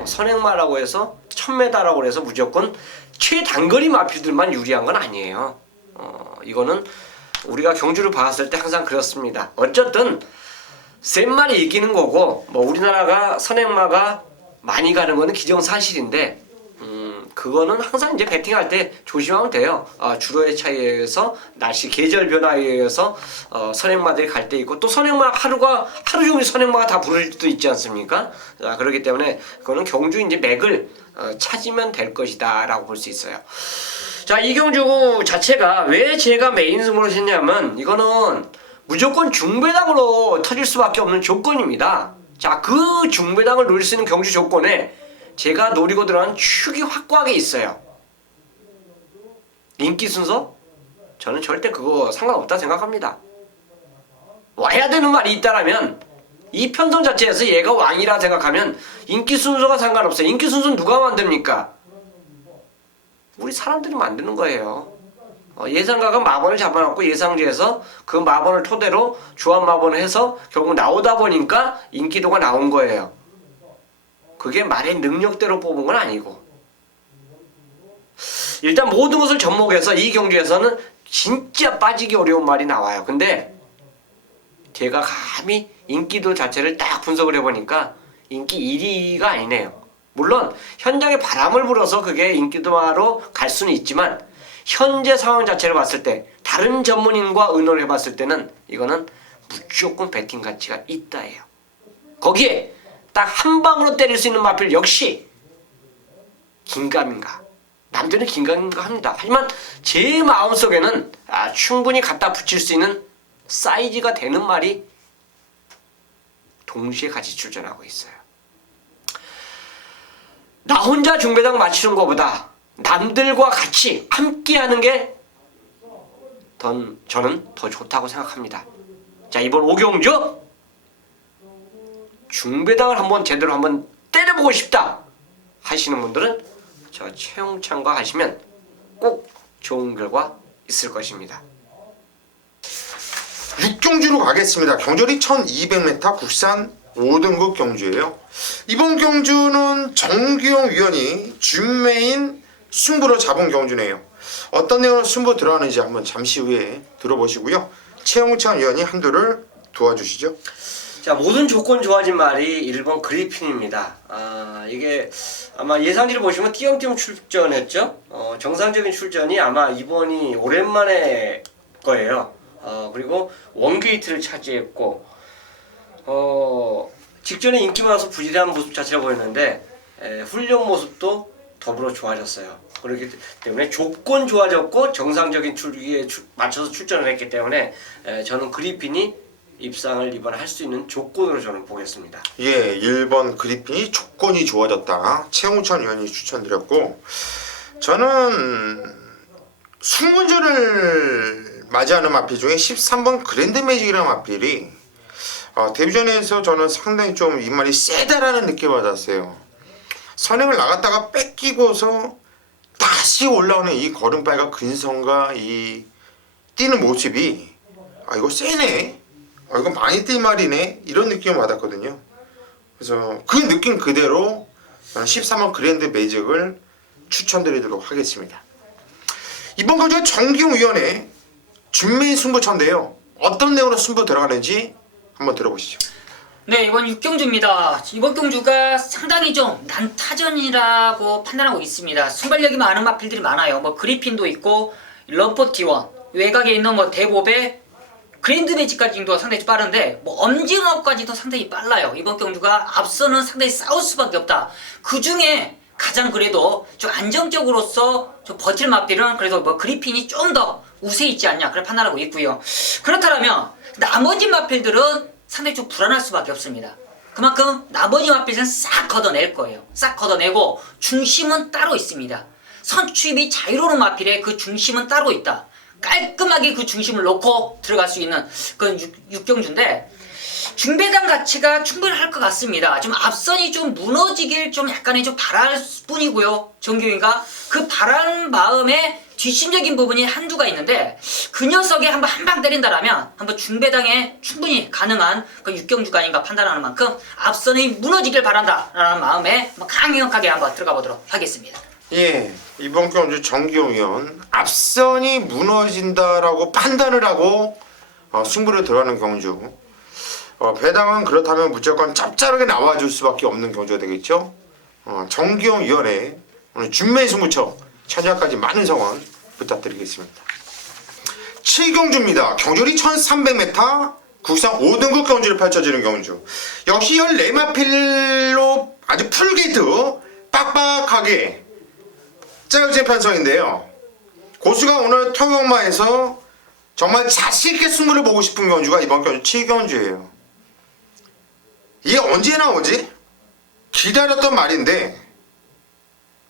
선행마라고 해서 1000m라고 해서 무조건 최단거리 마필들만 유리한 건 아니에요. 이거는 우리가 경주를 봤을 때 항상 그렇습니다. 어쨌든 센 말이 이기는 거고 뭐 우리나라가 선행마가 많이 가는 거는 기정사실인데 그거는 항상 이제 배팅할 때 조심하면 돼요. 주로의 차이에 의해서 날씨 계절 변화에 의해서 선행마들이 갈 때 있고 또 선행마 하루 종일 선행마가 다 부를 수도 있지 않습니까? 그렇기 때문에 그거는 경주 이제 맥을 찾으면 될 것이다라고 볼 수 있어요. 자, 이 경주 자체가 왜 제가 메인 승부로 했냐면 이거는 무조건 중배당으로 터질 수밖에 없는 조건입니다. 자, 그 중배당을 노릴 수 있는 경주 조건에 제가 노리고 들어간 축이 확고하게 있어요. 인기 순서? 저는 절대 그거 상관없다 생각합니다. 와야 되는 말이 있다라면 이 편성 자체에서 얘가 왕이라 생각하면 인기 순서가 상관없어요. 인기 순서는 누가 만듭니까? 우리 사람들이 만드는 거예요. 예상가가 마번을 잡아놓고 예상지에서 그 마번을 토대로 조합 마번을 해서 결국 나오다 보니까 인기도가 나온 거예요. 그게 말의 능력대로 뽑은 건 아니고 일단 모든 것을 접목해서 이 경주에서는 진짜 빠지기 어려운 말이 나와요. 근데 제가 감히 인기도 자체를 딱 분석을 해보니까 인기 1위가 아니네요. 물론 현장에 바람을 불어서 그게 인기도마로 갈 수는 있지만 현재 상황 자체를 봤을 때 다른 전문인과 의논을 해봤을 때는 이거는 무조건 배팅 가치가 있다예요. 거기에 딱 한 방으로 때릴 수 있는 마필 역시 긴가민가. 남들은 긴가민가 합니다. 하지만 제 마음속에는 충분히 갖다 붙일 수 있는 사이즈가 되는 말이 동시에 같이 출전하고 있어요. 나 혼자 중배당 맞추는 것보다 남들과 같이 함께하는 게 저는 더 좋다고 생각합니다. 자, 이번 오경주 중배당을 제대로 한번 때려보고 싶다 하시는 분들은 저 최홍찬과 하시면 꼭 좋은 결과 있을 것입니다. 6경주로 가겠습니다. 경절이 1200m 국산 5등급 경주예요. 이번 경주는 정규영 위원이 준메인 승부로 잡은 경주네요. 어떤 내용으로 승부 들어가는지 한번 잠시 후에 들어보시고요. 최홍찬 위원이 한두를 도와주시죠. 자, 모든 조건 좋아진 말이 1번 그리핀입니다. 이게 아마 예상지를 보시면 띄엄띄엄 출전했죠. 정상적인 출전이 아마 이번이 오랜만에 거예요. 그리고 원게이트를 차지했고 직전에 인기 많아서 부지런한 모습 자체가 보였는데 훈련 모습도 더불어 좋아졌어요. 그렇기 때문에 조건 좋아졌고 정상적인 출기에 맞춰서 출전을 했기 때문에 저는 그리핀이 입상을 이번에 할 수 있는 조건으로 저는 보겠습니다. 예, 1번 그리핀이 조건이 좋아졌다. 최홍찬 위원이 추천드렸고 저는 승문전을 맞이하는 마필 중에 13번 그랜드 매직이라는 마필이 데뷔전에서 저는 상당히 좀 이 말이 세다라는 느낌을 받았어요. 선행을 나갔다가 뺏기고서 다시 올라오는 이 걸음발과 근성과 이 뛰는 모습이 이거 세네, 이거 많이 뛸 말이네, 이런 느낌을 받았거든요. 그래서 그 느낌 그대로 13번 그랜드 매직을 추천드리도록 하겠습니다. 이번 경주가 정기용 위원회 준메인 승부처인데요. 어떤 내용으로 승부 들어가는지 한번 들어보시죠. 네, 이번 6경주입니다. 이번 경주가 상당히 좀 난타전이라고 판단하고 있습니다. 순발력이 많은 마필들이 많아요. 뭐 그리핀도 있고 러퍼 T1, 외곽에 있는 뭐 대법의 그랜드 매직까지도 상당히 좀 빠른데 뭐 엄징어까지도 상당히 빨라요. 이번 경주가 앞서는 상당히 싸울 수밖에 없다. 그 중에 가장 그래도 좀 안정적으로서 좀 버틸 마필은 그래도 뭐 그리핀이 좀 더 우세 있지 않냐 그런 판단하고 있고요. 그렇다면 나머지 마필들은 상당히 좀 불안할 수밖에 없습니다. 그만큼 나머지 마필은 싹 걷어낼 거예요. 싹 걷어내고 중심은 따로 있습니다. 선출입이 자유로운 마필의 그 중심은 따로 있다. 깔끔하게 그 중심을 놓고 들어갈 수 있는 그런 육경주인데 중배당 가치가 충분할 것 같습니다. 좀 앞선이 좀 무너지길 좀 약간의 좀 바랄 뿐이고요. 정규이가 그 바란 마음에 뒷심적인 부분이 한두가 있는데 그 녀석에 한번 한 방 때린다라면 한번 중배당에 충분히 가능한 그 육경주가 아닌가 판단하는 만큼 앞선이 무너지길 바란다라는 마음에 한번 강력하게 한번 들어가 보도록 하겠습니다. 예, 이번 경주 정기용 의원 앞선이 무너진다라고 판단을 하고 승부를 들어가는 경주. 배당은 그렇다면 무조건 짭짤하게 나와줄 수밖에 없는 경주가 되겠죠. 정기용 위원회 오늘 준매 승부처 참여까지 많은 성원 부탁드리겠습니다. 7경주입니다. 경주리 1300m 국상 5등급 경주를 펼쳐지는 경주. 역시 14마필로 아주 풀게이트 빡빡하게 짜여진 편성인데요. 고수가 오늘 통영마에서 정말 자신있게 승부를 보고 싶은 경주가 이번 경주 7경주예요. 이게 언제 나오지? 기다렸던 말인데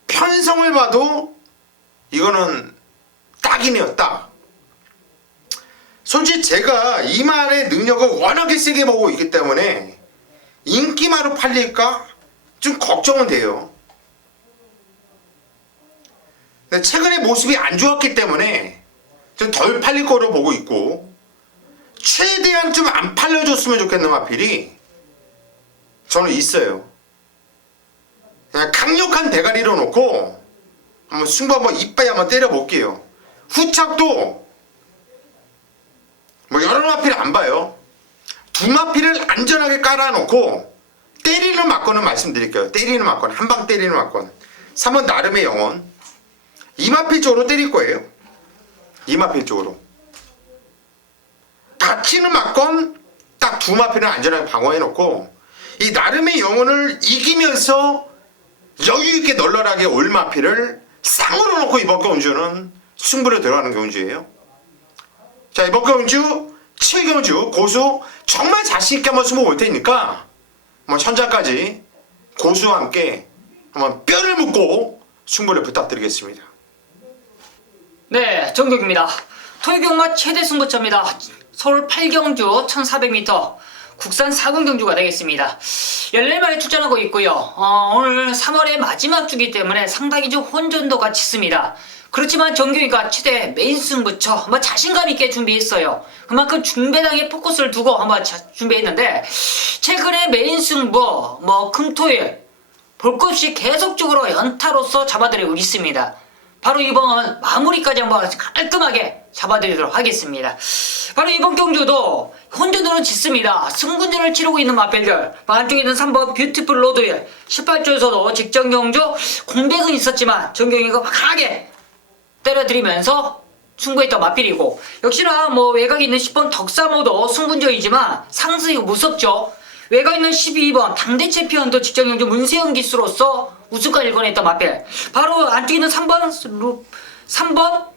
편성을 봐도 이거는 딱이네요. 딱. 솔직히 제가 이 말의 능력을 워낙에 세게 보고 있기 때문에 인기마로 팔릴까? 좀 걱정은 돼요. 근데 최근에 모습이 안 좋았기 때문에 좀 덜 팔릴 거로 보고 있고 최대한 좀 안 팔려줬으면 좋겠는 마필이 저는 있어요. 그냥 강력한 대가리로 놓고 한번 승부 한번 이빠이 한번 때려볼게요. 후착도 뭐 여러 마필 안 봐요. 두 마필을 안전하게 깔아놓고 때리는 막건은 말씀드릴게요. 때리는 막건, 한 방 때리는 막건. 3번 나름의 영혼. 이마필 쪽으로 때릴 거예요. 이마필 쪽으로. 다치는 막건 딱 두 마필은 안전하게 방어해놓고 이 나름의 영혼을 이기면서 여유있게 널널하게 올 마필을 쌍으로 놓고 이번 경주는 승부를 들어가는 경주예요. 자, 이번 경주 7경주 고수 정말 자신있게 한번 승부 볼 테니까 뭐 현장까지 고수와 함께 한번 뼈를 묻고 승부를 부탁드리겠습니다. 네, 정경입니다. 토요경마 최대 승부처입니다. 서울 8경주 1400m 국산 4군 경주가 되겠습니다. 14마리 출전하고 있고요. 오늘 3월의 마지막 주기 때문에 상당히 좀 혼전도가 짙습니다. 그렇지만 정규이가 최대 메인 승부처 뭐 자신감 있게 준비했어요. 그만큼 중배당에 포커스를 두고 한번 준비했는데 최근에 메인 승부 뭐 금토일 볼 것 없이 계속적으로 연타로서 잡아드리고 있습니다. 바로 이번 마무리까지 한번 깔끔하게 잡아드리도록 하겠습니다. 바로 이번 경주도 혼전도는 짙습니다. 승군전을 치르고 있는 마필들 안쪽에 있는 3번 뷰티풀 로드윌 18조에서도 직전 경주 공백은 있었지만 정경이가 강하게 때려드리면서 승부했던 마필이고 역시나 뭐 외곽에 있는 10번 덕사모도 승군전이지만 상승이 무섭죠. 외곽에 있는 12번 당대 챔피언도 직전 경주 문세영 기수로서 우승까지 일궈냈던 마필 바로 안쪽에 있는 3번 10번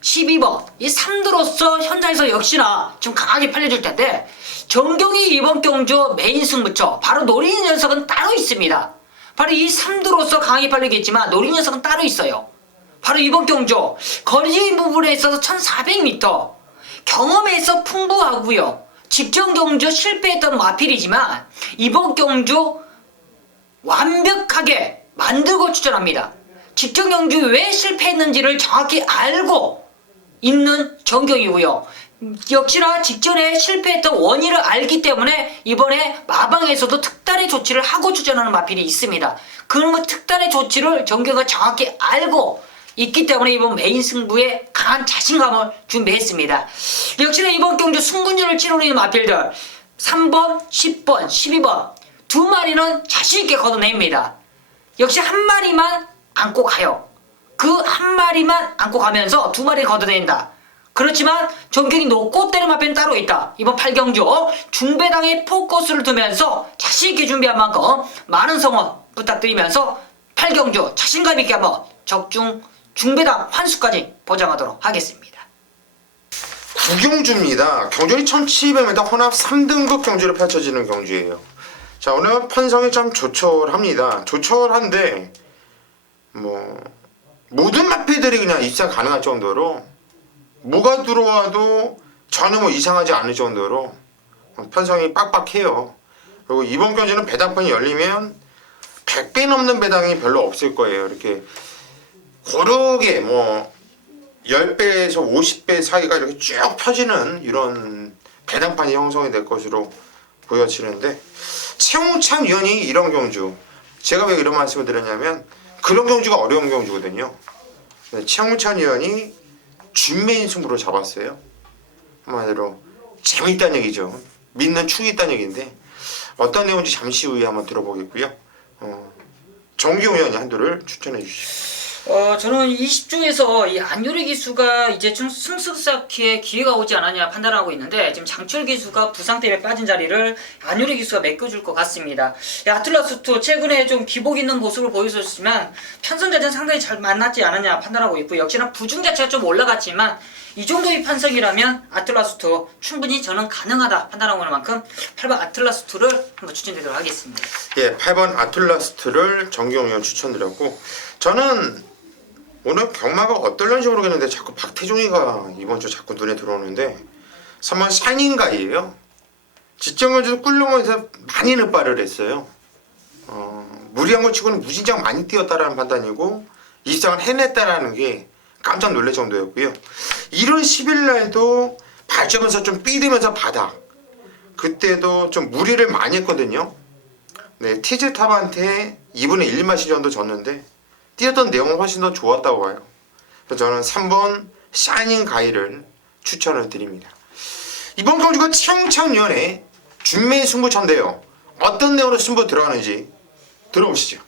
12번 이 3두로서 현장에서 역시나 좀 강하게 팔려줄 텐데 정경이 이번 경주 메인 승부처 바로 노리는 녀석은 따로 있습니다. 바로 이 3두로서 강하게 팔리겠지만 노리는 녀석은 따로 있어요. 바로 이번 경주 거리 부분에 있어서 1400m 경험에서 풍부하고요. 직전 경주 실패했던 마필이지만 이번 경주 완벽하게 만들고 출전합니다. 직전 경주 왜 실패했는지를 정확히 알고 있는 정경이고요. 역시나 직전에 실패했던 원인을 알기 때문에 이번에 마방에서도 특단의 조치를 하고 출전하는 마필이 있습니다. 그러면 특단의 조치를 정경가 정확히 알고 있기 때문에 이번 메인 승부에 강한 자신감을 준비했습니다. 역시나 이번 경주 승군전을 치르는 마필들 3번, 10번, 12번 두 마리는 자신있게 걷어냅니다. 역시 한 마리만 안고 가요. 그 한 마리만 안고 가면서 두 마리 걷어낸다. 그렇지만 전격이 높고 때려맞기는 따로 있다. 이번 8경주 중배당에 포커스를 두면서 자신있게 준비한 만큼 많은 성원 부탁드리면서 8경주 자신감 있게 한번 적중 중배당 환수까지 보장하도록 하겠습니다. 9경주입니다. 경주이 1700m 혼합 3등급 경주로 펼쳐지는 경주예요. 자, 오늘 편성이 참 조촐합니다. 조촐한데 뭐 모든 마필들이 그냥 입상 가능할 정도로 뭐가 들어와도 전혀 뭐 이상하지 않을 정도로 편성이 빡빡해요. 그리고 이번 경주는 배당판이 열리면 100배 넘는 배당이 별로 없을 거예요. 이렇게 고르게 뭐 10배에서 50배 사이가 이렇게 쭉 펴지는 이런 배당판이 형성이 될 것으로 보여지는데, 최홍찬 위원이 이런 경주, 제가 왜 이런 말씀을 드렸냐면 그런 경주가 어려운 경주거든요. 최홍찬 위원이 준매인 승부로 잡았어요. 한마디로 재미있다는 얘기죠. 믿는 축이 있다는 얘기인데 어떤 내용인지 잠시 후에 한번 들어보겠고요. 정기용 위원이 한두를 추천해 주시죠. 저는 20조에서 이 안요리 기수가 이제 좀 승승쌓기에 기회가 오지 않았냐 판단하고 있는데, 지금 장철 기수가 부상 때문에 빠진 자리를 안요리 기수가 메꿔줄 것 같습니다. 아틀라스2 최근에 좀 기복 있는 모습을 보여줬지만 편성 자체는 상당히 잘 만났지 않았냐 판단하고 있고, 역시나 부중 자체가 좀 올라갔지만 이 정도의 판성이라면 아틀라스2 충분히 저는 가능하다 판단하고 있는 만큼 8번 아틀라스2를 한번 추천드리도록 하겠습니다. 예, 8번 아틀라스트를 정기용 위원 추천드렸고, 저는 오늘 경마가 어떨런지 모르겠는데 자꾸 박태종이가 이번 주 자꾸 눈에 들어오는데 3번 샤이닝가이예요. 직전까지도 꿀렁에서 많이 늑발을 했어요. 무리한 것 치고는 무진장 많이 뛰었다라는 판단이고 입상을 해냈다라는 게 깜짝 놀랄 정도였고요. 1월 10일 날도 발전면서 좀 삐대면서 바닥, 그때도 좀 무리를 많이 했거든요. 네, 티즈탑한테 2분의 1마시 정도 졌는데 뛰었던 내용은 훨씬 더 좋았다고 봐요. 그래서 저는 3번 샤이닝 가이를 추천을 드립니다. 이번 경주가 최홍찬 위원의 준매 승부처인데요. 어떤 내용으로 승부 들어가는지 들어보시죠.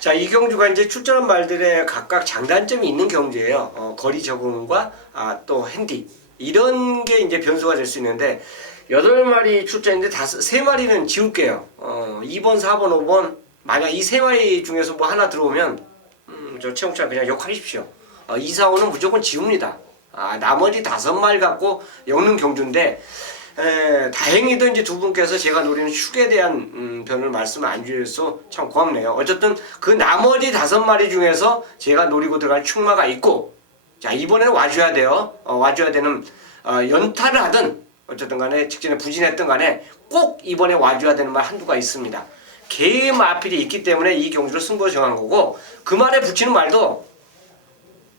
자, 이 경주가 이제 출전한 말들의 각각 장단점이 있는 경주예요. 거리 적응과 또 핸디, 이런 게 이제 변수가 될 수 있는데 8마리 출전인데 3마리는 지울게요. 2번, 4번, 5번, 만약 이 3마리 중에서 뭐 하나 들어오면 저 최홍찬 그냥 욕하십시오. 2, 4, 5는 무조건 지웁니다. 나머지 5마리 갖고 엮는 경주인데, 다행히도 이제 두 분께서 제가 노리는 축에 대한 변을 말씀을 안 주셔서 참 고맙네요. 어쨌든 그 나머지 5마리 중에서 제가 노리고 들어갈 축마가 있고, 자, 이번에는 와줘야 돼요. 와줘야 되는, 연타를 하든 어쨌든 간에 직전에 부진했든 간에 꼭 이번에 와줘야 되는 말 한두가 있습니다. 개의 마필이 있기 때문에 이 경주를 승부를 정한 거고, 그 말에 붙이는 말도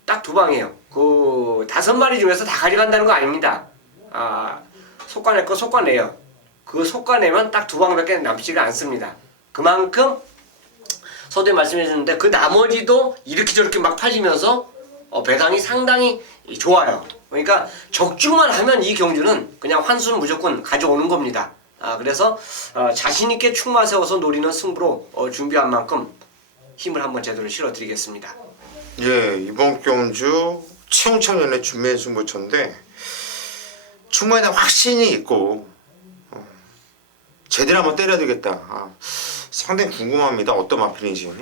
딱 2방이에요. 그 5마리 중에서 다 가져간다는 거 아닙니다. 속가낼 거 속가내요. 그 속가내면 딱 2방밖에 남지가 않습니다. 그만큼 서두에 말씀해 주는데 그 나머지도 이렇게 저렇게 막 팔리면서 배당이 상당히 좋아요. 그러니까 적중만 하면 이 경주는 그냥 환수는 무조건 가져오는 겁니다. 그래서 자신있게 축마 세워서 노리는 승부로 준비한 만큼 힘을 한번 제대로 실어드리겠습니다. 예, 이번 경주 최홍찬 위원의 준매 승부처인데 축마에 대한 확신이 있고 제대로 한번 때려야 되겠다. 상당히 궁금합니다. 어떤 마필인지.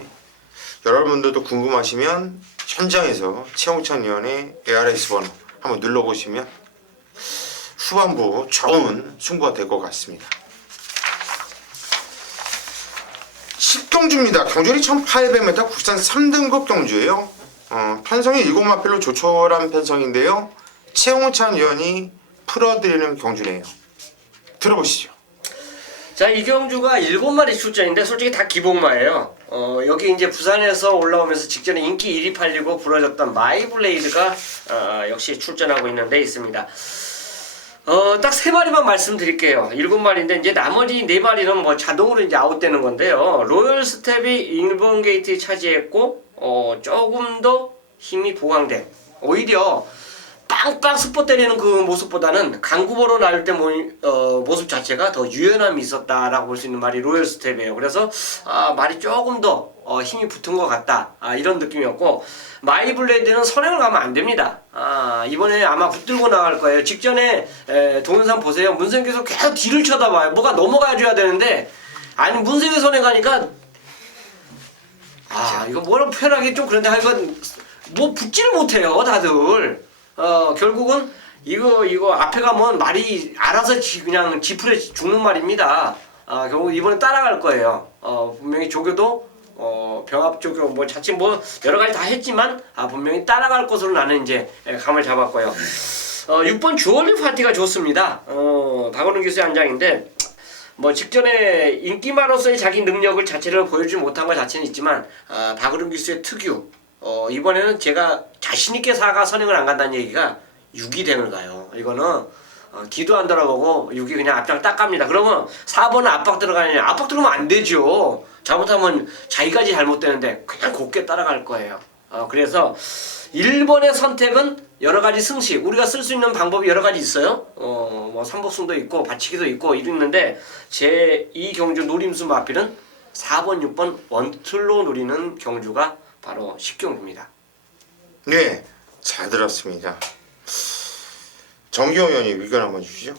여러분들도 궁금하시면 현장에서 최홍찬 위원의 ARS 번호 한번 눌러보시면 후반부 좋은 승부가 될 것 같습니다. 10경주입니다. 경주리 1800m 국산 3등급 경주예요. 편성이 7마필로 조촐한 편성인데요. 최홍찬 위원이 풀어드리는 경주네요. 들어보시죠. 자, 이 경주가 7마리 출전인데 솔직히 다 기복마예요. 여기 이제 부산에서 올라오면서 직전에 인기 1위 팔리고 부러졌던 마이블레이드가 역시 출전하고 있는 데 있습니다. 딱 3마리만 말씀드릴게요. 7마리인데 이제 나머지 4마리는 뭐 자동으로 이제 아웃되는 건데요. 로열 스텝이 1번 게이트 차지했고 조금 더 힘이 보강된, 오히려 빵빵 스포 때리는 그 모습보다는 강구보로 날릴 때 모습 자체가 더 유연함이 있었다라고 볼 수 있는 말이 로열 스텝이에요. 그래서 말이 조금 더 힘이 붙은 것 같다, 이런 느낌이었고, 마이블레이드는 선행을 가면 안 됩니다. 이번에 아마 붙들고 나갈 거예요. 직전에 동영상 보세요. 문생께서 계속 뒤를 쳐다봐요. 뭐가 넘어가줘야 되는데, 아니 문생이 선행 가니까 이거 뭐라 표현하기 좀 그런데 하여간 뭐 붙지를 못해요 다들. 결국은 이거 앞에 가면 말이 알아서 그냥 지풀에 죽는 말입니다. 결국 이번에 따라갈 거예요. 분명히 조교도 병합 조교 뭐 자칫 뭐 여러 가지 다 했지만 분명히 따라갈 것으로 나는 이제 감을 잡았고요. 6번 주얼리 파티가 좋습니다. 박원훈 교수의 안장인데, 뭐 직전에 인기마로서의 자기 능력을 자체를 보여주지 못한 것 자체는 있지만, 박원훈 교수의 특유, 이번에는 제가 자신있게 사가 선행을 안 간다는 얘기가 6이 가요. 이거는 뒤도 안 돌아보고 6이 그냥 앞장 딱 갑니다. 그러면 4번은 압박 들어가느냐? 압박 들어가면 안 되죠. 잘못하면 자기까지 잘못되는데 그냥 곱게 따라갈 거예요. 그래서 1번의 선택은 여러 가지 승식, 우리가 쓸 수 있는 방법이 여러 가지 있어요. 뭐 삼복승도 있고 받치기도 있고 있는데, 제 이 경주 노림수 마필은 4번, 6번 원툴로 노리는 경주가 바로 10경주입니다. 네, 잘 들었습니다. 정기영 의원님 의견 한번 주시죠.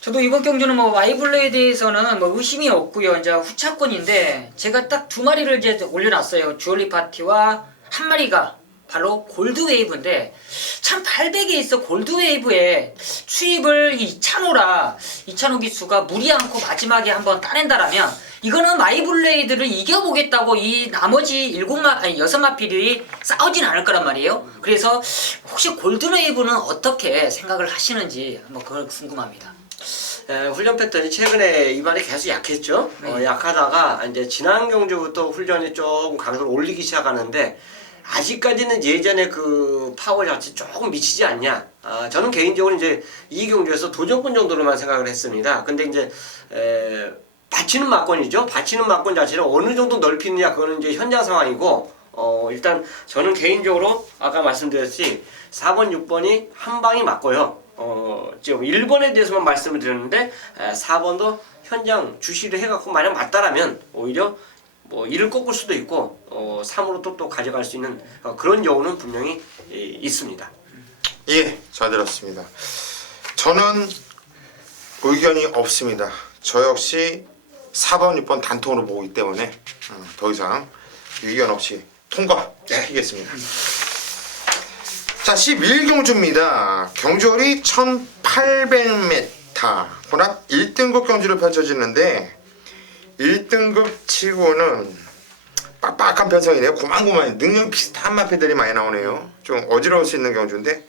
저도 이번 경주는 뭐 마이블레에 대해서는 뭐 의심이 없고요. 이제 후차권인데, 제가 딱 두 마리를 이제 올려놨어요. 주얼리 파티와 한 마리가 바로 골드웨이브인데, 참 800에 있어 골드웨이브에 추입을 이찬호 기수가 무리 않고 마지막에 한번 따낸다라면, 이거는 마이블레이드를 이겨보겠다고 이 나머지 6마필이 싸우진 않을 거란 말이에요. 그래서 혹시 골드웨이브는 어떻게 생각을 하시는지 한번 그걸 궁금합니다. 훈련 패턴이 최근에 이번에 계속 약했죠. 약하다가 이제 지난 경주부터 훈련이 조금 강도를 올리기 시작하는데, 아직까지는 예전에 그 파워 자체 조금 미치지 않냐. 저는 개인적으로 이제 이 경주에서 도전권 정도로만 생각을 했습니다. 근데 이제 받치는 막권이죠. 받치는 막권 자체를 어느 정도 넓히느냐, 그거는 이제 현장 상황이고, 일단 저는 개인적으로 아까 말씀드렸듯이 4번, 6번이 한 방이 맞고요. 지금 1번에 대해서만 말씀을 드렸는데, 4번도 현장 주시를 해갖고 만약 맞다라면 오히려 뭐 1을 꺾을 수도 있고 3으로 또 가져갈 수 있는 그런 여우는 분명히 있습니다. 예, 잘 들었습니다. 저는 의견이 없습니다. 저 역시 4번, 6번 단통으로 보기 때문에 더 이상 의견 없이 통과시키겠습니다. 자, 11경주입니다. 경주월이 1800m 혼합 1등급 경주로 펼쳐지는데, 1등급 치고는 빡빡한 편성이네요. 고만고만 능력 비슷한 마필들이 많이 나오네요. 좀 어지러울 수 있는 경주인데,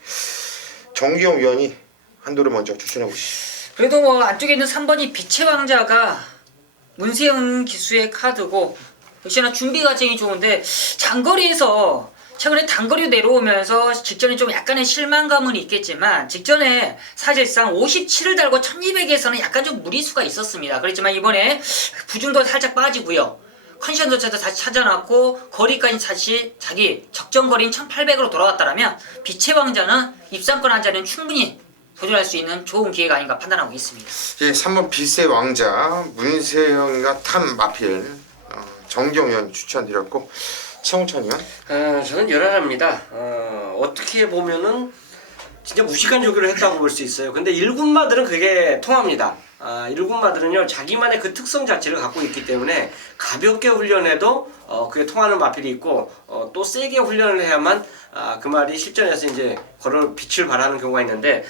정기영 위원이 한도를 먼저 추천해 보시죠. 그래도 뭐 안쪽에 있는 3번이 빛의 왕자가 문세영 기수의 카드고, 역시나 준비 과정이 좋은데, 장거리에서 최근에 단거리 내려오면서 직전에 좀 약간의 실망감은 있겠지만, 직전에 사실상 57을 달고 1200에서는 약간 좀 무리수가 있었습니다. 그렇지만 이번에 부중도 살짝 빠지고요. 컨디션도 다시 찾아놨고, 거리까지 다시 자기 적정거리인 1800으로 돌아왔다라면, 빛의 왕자는 입상권 한 자리는 충분히 도전할 수 있는 좋은 기회가 아닌가 판단하고 있습니다. 예, 3번 빛의 왕자 문세영과 탐 마필 정기영 위원 추천드렸고, 최홍찬 의원? 저는 열혈합니다. 어떻게 보면은 진짜 무식한 조교를 했다고 볼 수 있어요. 근데 1군마들은 그게 통합니다. 1군마들은요 자기만의 그 특성 자체를 갖고 있기 때문에 가볍게 훈련해도 그게 통하는 마필이 있고, 또 세게 훈련을 해야만 그 말이 실전에서 이제 그런 빛을 발하는 경우가 있는데,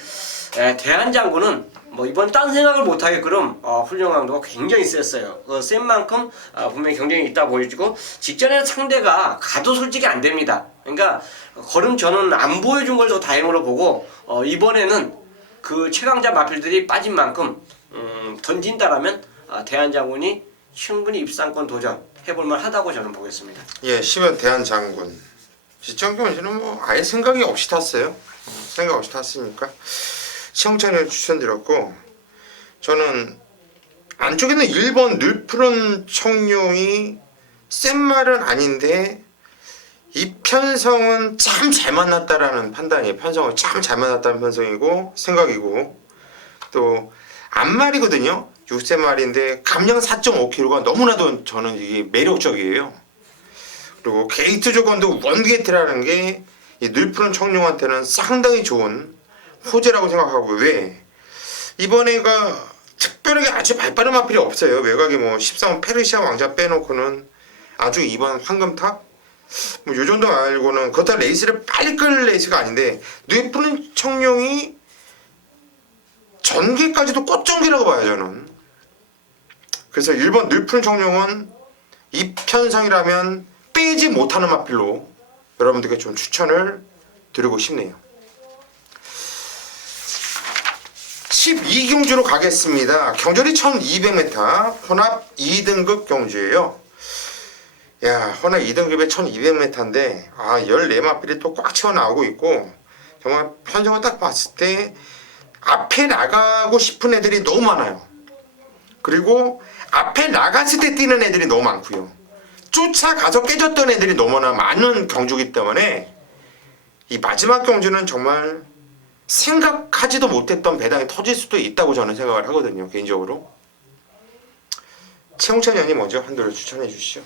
대한장군은 뭐 이번 딴 생각을 못하게끔 훈련 강도가 굉장히 셌어요. 센 만큼 분명히 경쟁이 있다 보여지고, 직전에는 상대가 가도 솔직히 안 됩니다. 그러니까 걸음 저는 안 보여준 걸 더 다행으로 보고, 이번에는 그 최강자 마필들이 빠진 만큼 던진다라면 대한장군이 충분히 입상권 도전 해볼만 하다고 저는 보겠습니다. 예, 10연 대한장군. 시청경 씨는 뭐 아예 생각이 없이 탔어요. 생각 없이 탔으니까 시청찬을 추천드렸고, 저는 안쪽에는 1번 늘푸른 청룡이 센 말은 아닌데 이 편성은 참 잘 만났다라는 판단이에요. 편성은 참 잘 만났다는 편성이고 생각이고 또 암말이거든요. 6세 말인데 감량 4.5kg가 너무나도 저는 이게 매력적이에요. 그리고 게이트 조건도 원게이트라는 게 이 늘푸른 청룡한테는 상당히 좋은 호재라고 생각하고 왜 이번 애가 특별하게 아주 발빠른 마필이 없어요. 외곽에 뭐 13번 페르시아 왕자 빼놓고는 아주 이번 황금탑 뭐 요 정도 말고는 그렇다 레이스를 빨리 끌 레이스가 아닌데 늘푸른 청룡이 전개까지도 꽃전개라고 봐요 저는. 그래서 1번 늘푸른 청룡은 이 편성이라면 빼지 못하는 마필로 여러분들께 좀 추천을 드리고 싶네요. 12경주로 가겠습니다. 경절이 1200m 혼합 2등급 경주예요. 야, 혼합 2등급에 1200m인데 14마필이 또 꽉 채워 나오고 있고 정말 편성을 딱 봤을 때 앞에 나가고 싶은 애들이 너무 많아요. 그리고 앞에 나갔을 때 뛰는 애들이 너무 많고요. 쫓아가서 깨졌던 애들이 너무나 많은 경주이기 때문에 이 마지막 경주는 정말 생각하지도 못했던 배당이 터질 수도 있다고 저는 생각을 하거든요. 개인적으로. 최홍찬 의원님 먼저 한 돌을 추천해 주시죠.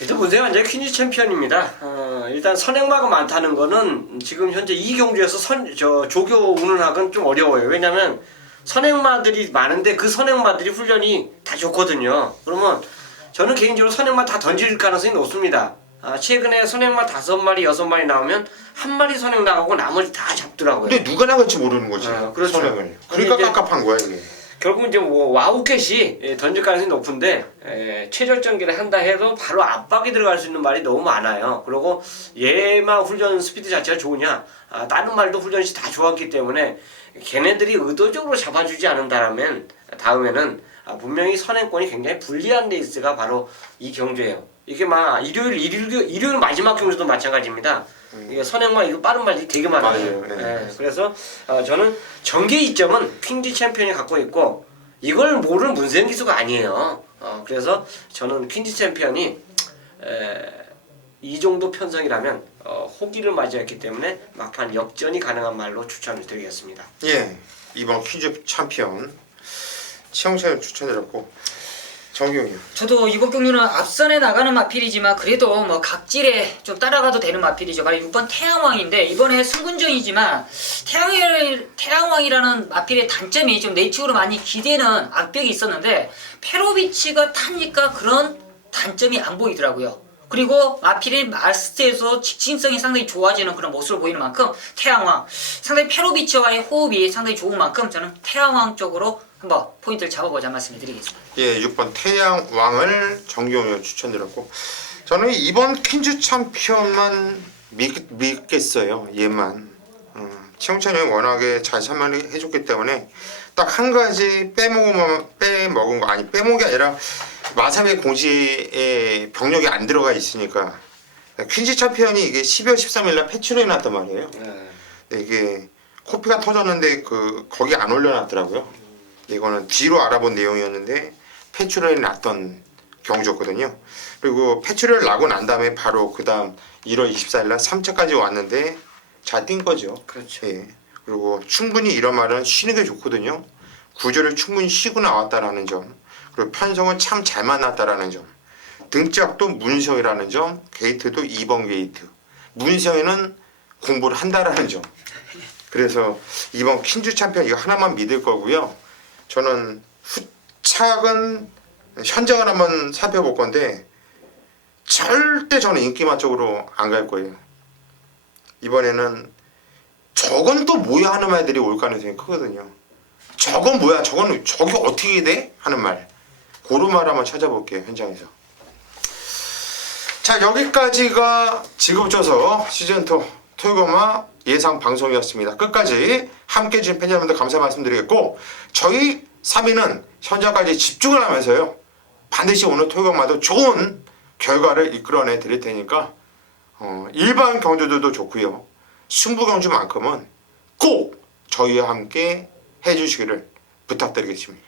일단 문제가 이제 퀸즈 챔피언입니다. 일단 선행마가 많다는 거는 지금 현재 이 경주에서 조교 운운하기는 좀 어려워요. 왜냐면 선행마들이 많은데 그 선행마들이 훈련이 다 좋거든요. 그러면 저는 개인적으로 선행마 다 던질 가능성이 높습니다. 최근에 선행마 5마리, 6마리 나오면 한 마리 선행 나가고 나머지 다 잡더라고요. 근데 누가 나갈지 모르는 거지. 그렇죠. 선행을. 그러니까 깝깝한 거야 이게. 결국은 이제 뭐 와우캣이 던질 가능성이 높은데 최절전기를 한다 해도 바로 압박이 들어갈 수 있는 말이 너무 많아요. 그리고 얘만 훈련 스피드 자체가 좋으냐? 다른 말도 훈련이 다 좋았기 때문에 걔네들이 의도적으로 잡아주지 않는다라면 다음에는 분명히 선행권이 굉장히 불리한 레이스가 바로 이 경주예요. 이게 막 일요일 마지막 경주도 마찬가지입니다. 이게 선행마 이거 빠른 말이 되게 많아요. 맞아요. 네. 그래서 저는 전개 이점은 퀸즈 챔피언이 갖고 있고 이걸 모르는 문세영 기수가 아니에요. 그래서 저는 퀸즈 챔피언이 이 정도 편성이라면 호기를 맞이했기 때문에 막판 역전이 가능한 말로 추천을 드리겠습니다. 예, 이번 퀴즈 챔피언 최홍찬 추천드렸고 정경이요. 저도 이번 경주는 앞선에 나가는 마필이지만 그래도 뭐 각질에 좀 따라가도 되는 마필이죠. 바로 6번 태양왕인데 이번에 승군전이지만 태양왕이라는 마필의 단점이 좀 내측으로 많이 기대는 악벽이 있었는데 페로비치가 타니까 그런 단점이 안 보이더라고요. 그리고 마필의 마스트에서 직진성이 상당히 좋아지는 그런 모습을 보이는 만큼 태양왕 상당히 페로비치와의 호흡이 상당히 좋은 만큼 저는 태양왕 쪽으로 한번 포인트를 잡아보자 말씀을 드리겠습니다. 예, 6번 태양왕을 정경이 추천드렸고 저는 이번 퀸즈 챔피언만 믿겠어요. 얘만. 최홍찬이 워낙에 잘 설명을 해줬기 때문에 딱 한 가지 빼먹은 거 아니 빼먹은 게 아니라 마삼의 공지에 병력이 안 들어가 있으니까 퀸즈 챔피언이 이게 12월 13일날 패치를 해놨단 말이에요. 근데 이게 코피가 터졌는데 거기 안 올려놨더라고요. 이거는 뒤로 알아본 내용이었는데 패출혈이 났던 경주였거든요. 그리고 패출혈 나고 난 다음에 바로 그 다음 1월 24일날 3차까지 왔는데 잘 뛴 거죠. 그렇죠. 예. 그리고 충분히 이런 말은 쉬는 게 좋거든요. 구조를 충분히 쉬고 나왔다라는 점, 그리고 편성은 참 잘 만났다라는 점, 등짝도 문성이라는 점, 게이트도 2번 게이트, 문성에는 공부를 한다라는 점. 그래서 이번 퀸즈 챔피언 이거 하나만 믿을 거고요. 저는 후착은 현장을 한번 살펴볼 건데 절대 저는 인기만 쪽으로 안 갈 거예요. 이번에는 저건 또 뭐야 하는 말들이 올 가능성이 크거든요. 저건 뭐야 저기 어떻게 돼? 하는 말 그런 말 한번 찾아볼게요. 현장에서. 자, 여기까지가 지금부터 시즌2 토요일마 예상 방송이었습니다. 끝까지 함께해 주신 팬 여러분들 감사 말씀드리겠고 저희 3위는 현장까지 집중을 하면서요 반드시 오늘 토요일마도 좋은 결과를 이끌어내 드릴 테니까 일반 경주들도 좋고요 승부 경주만큼은 꼭 저희와 함께 해주시기를 부탁드리겠습니다.